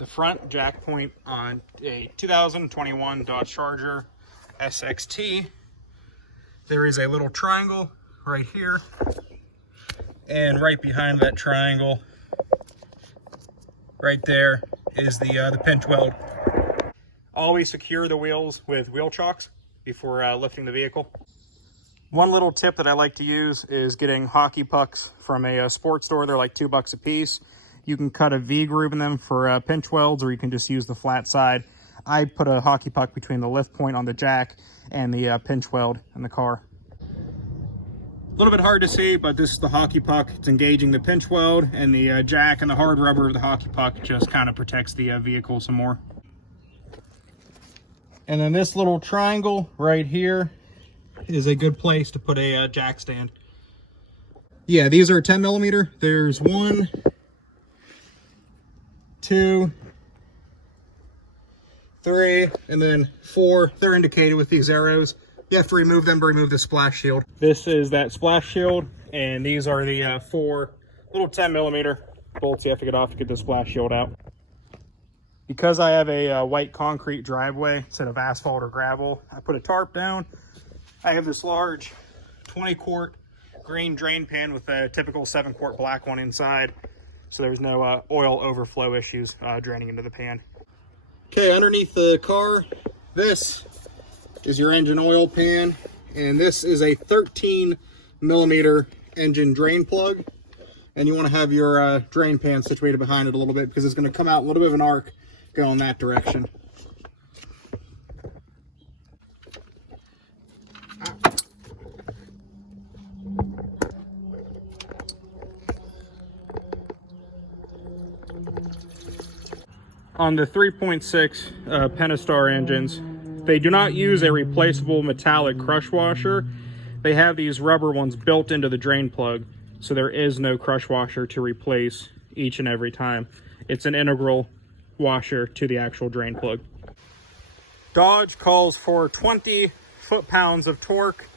the front jack point on a 2021 Dodge Charger SXT. There is a little triangle right here, and right behind that triangle, right there, is the pinch weld. Always secure the wheels with wheel chocks before lifting the vehicle. One little tip that I like to use is getting hockey pucks from a sports store. They're like $2 a piece. You can cut a V groove in them for pinch welds, or you can just use the flat side. I put a hockey puck between the lift point on the jack and the pinch weld in the car. A little bit hard to see, but this is the hockey puck. It's engaging the pinch weld, and the jack and the hard rubber of the hockey puck just kind of protects the vehicle some more. And then this little triangle right here is a good place to put a jack stand. Yeah, these are 10 millimeter. There's 1, 2, 3, and then 4. They're indicated with these arrows. You have to remove them to remove the splash shield. This is that splash shield, and these are the 4 little 10 millimeter bolts you have to get off to get the splash shield out. Because I have a white concrete driveway instead of asphalt or gravel, I put a tarp down. I have this large 20-quart green drain pan with a typical 7-quart black one inside, so there's no oil overflow issues draining into the pan. Okay, underneath the car, this is your engine oil pan, and this is a 13 millimeter engine drain plug, and you want to have your drain pan situated behind it a little bit because it's going to come out a little bit of an arc going that direction. On the 3.6 Pentastar engines, they do not use a replaceable metallic crush washer. They have these rubber ones built into the drain plug, so there is no crush washer to replace each and every time. It's an integral washer to the actual drain plug. Dodge calls for 20 foot-pounds of torque.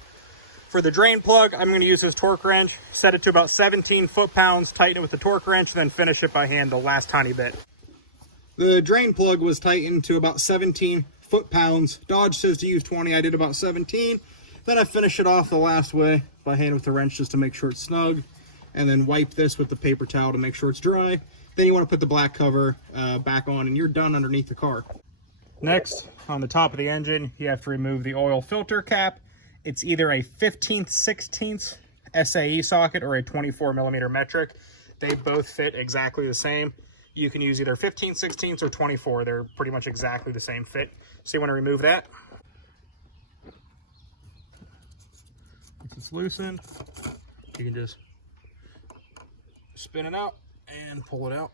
For the drain plug, I'm going to use this torque wrench, set it to about 17 foot-pounds, tighten it with the torque wrench, then finish it by hand the last tiny bit. The drain plug was tightened to about 17 foot-pounds. Dodge says to use 20. I did about 17. Then I finish it off the last way by hand with the wrench just to make sure it's snug. And then wipe this with the paper towel to make sure it's dry. Then you want to put the black cover back on, and you're done underneath the car. Next, on the top of the engine, you have to remove the oil filter cap. It's either a 15/16 SAE socket or a 24 millimeter metric. They both fit exactly the same. You can use either 15/16 or 24. They're pretty much exactly the same fit. So you want to remove that. Once it's loosened, you can just spin it out and pull it out.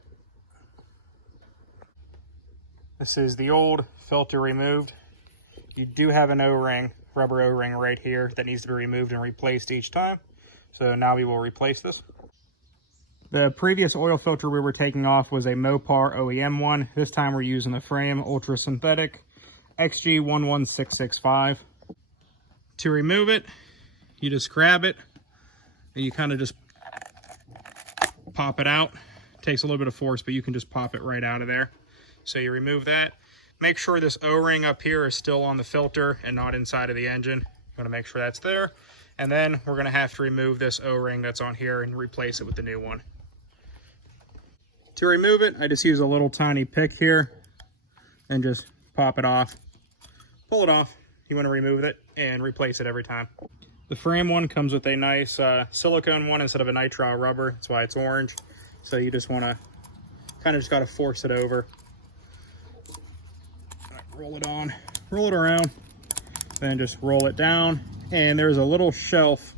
This is the old filter removed. You do have an O-ring, rubber O-ring right here that needs to be removed and replaced each time. So now we will replace this. The previous oil filter we were taking off was a Mopar OEM one. This time we're using the frame Ultra Synthetic XG11665. To remove it, you just grab it and you kind of just pop it out. It takes a little bit of force, but you can just pop it right out of there. So you remove that. Make sure this O-ring up here is still on the filter and not inside of the engine. You want to make sure that's there. And then we're going to have to remove this O-ring that's on here and replace it with the new one. To remove it, I just use a little tiny pick here and just pop it off. Pull it off. You want to remove it and replace it every time. The frame one comes with a nice silicone one instead of a nitrile rubber. That's why it's orange. So you just want to kind of just got to force it over. Roll it on, roll it around, then just roll it down. And there's a little shelf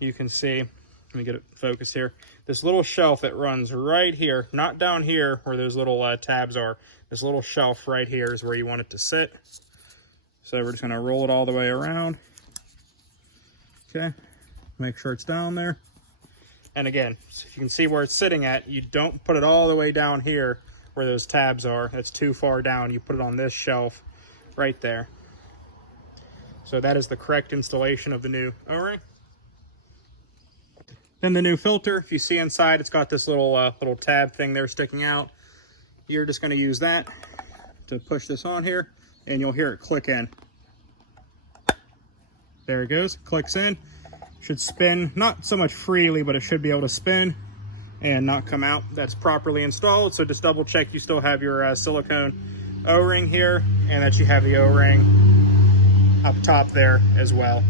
you can see. Let me get it focused here. This little shelf that runs right here, not down here where those little tabs are. This little shelf right here is where you want it to sit. So we're just going to roll it all the way around. Okay, make sure it's down there. And again, if you can see where it's sitting at, you don't put it all the way down here where those tabs are. That's too far down. You put it on this shelf right there. So that is the correct installation of the new O-ring. Then the new filter, if you see inside, it's got this little little tab thing there sticking out. you're just going to use that to push this on here, and you'll hear it click in. There it goes, clicks in. Should spin, not so much freely, but it should be able to spin and not come out. That's properly installed. So just double check you still have your silicone O-ring here, and that you have the O-ring up top there as well.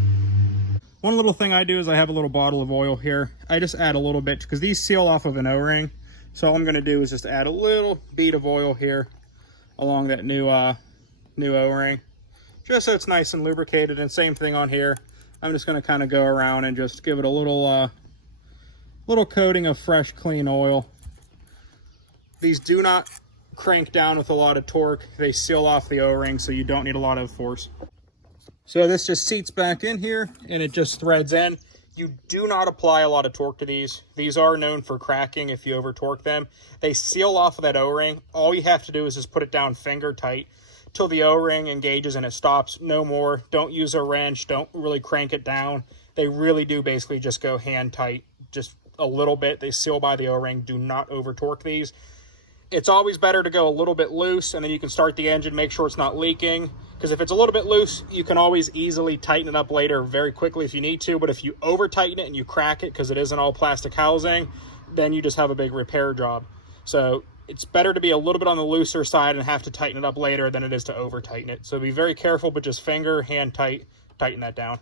One little thing I do is I have a little bottle of oil here. I just add a little bit because these seal off of an O-ring. So all I'm going to do is just add a little bead of oil here along that new O-ring, just so it's nice and lubricated. And same thing on here. I'm just going to kind of go around and just give it a little coating of fresh, clean oil. These do not crank down with a lot of torque. They seal off the O-ring, so you don't need a lot of force. So this just seats back in here, and it just threads in. You do not apply a lot of torque to these. These are known for cracking if you over torque them. They seal off of that O-ring. All you have to do is just put it down finger tight till the O-ring engages and it stops. No more. Don't use a wrench. Don't really crank it down. They really do basically just go hand tight, just a little bit. They seal by the O-ring. Do not over torque these. It's always better to go a little bit loose, and then you can start the engine, make sure it's not leaking. Because if it's a little bit loose, you can always easily tighten it up later very quickly if you need to. But if you over tighten it and you crack it because it isn't all plastic housing, then you just have a big repair job. So it's better to be a little bit on the looser side and have to tighten it up later than it is to over tighten it. So be very careful, but just finger, hand tight, tighten that down.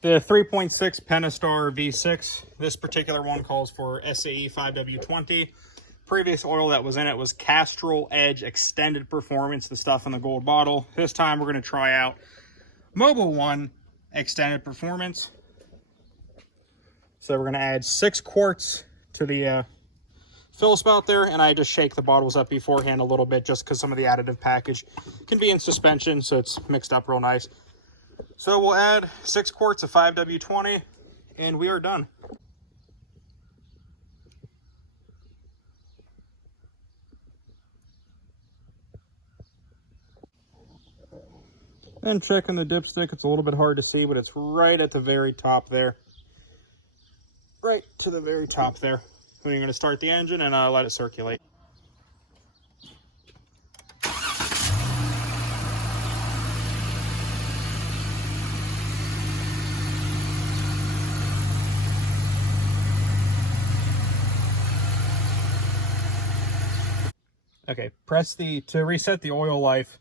The 3.6 Pentastar V6, this particular one calls for SAE 5W20. Previous oil that was in it was Castrol Edge Extended Performance, the stuff in the gold bottle. This time we're going to try out Mobil One Extended Performance. So we're going to add 6 quarts to the fill spout there, and I just shake the bottles up beforehand a little bit just because some of the additive package can be in suspension, so it's mixed up real nice. So we'll add 6 quarts of 5W20, and we are done. And checking the dipstick, it's a little bit hard to see, but it's right at the very top there. Right to the very top there. When you're going to start the engine and let it circulate. Okay, to reset the oil life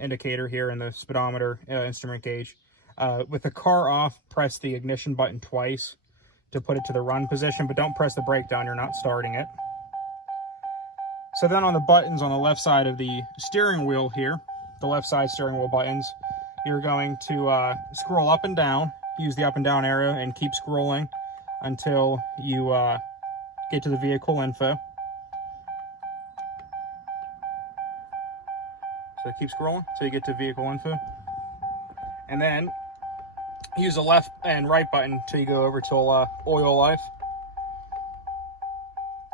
indicator here in the speedometer instrument gauge. With the car off, press the ignition button twice to put it to the run position, but don't press the brake down, you're not starting it. So then on the buttons on the left side of the steering wheel here, the left side steering wheel buttons, you're going to scroll up and down, use the up and down arrow and keep scrolling until you get to the vehicle info. So keep scrolling until you get to vehicle info. And then use the left and right button until you go over to oil life.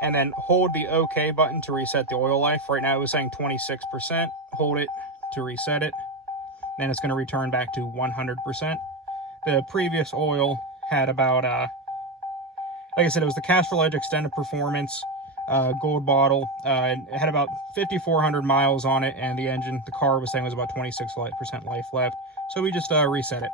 And then hold the OK button to reset the oil life. Right now it was saying 26%. Hold it to reset it. Then it's going to return back to 100%. The previous oil had about, like I said, it was the Castrol Edge Extended Performance gold bottle. It had about 5,400 miles on it, and the car was saying was about 26% life left. So we just reset it.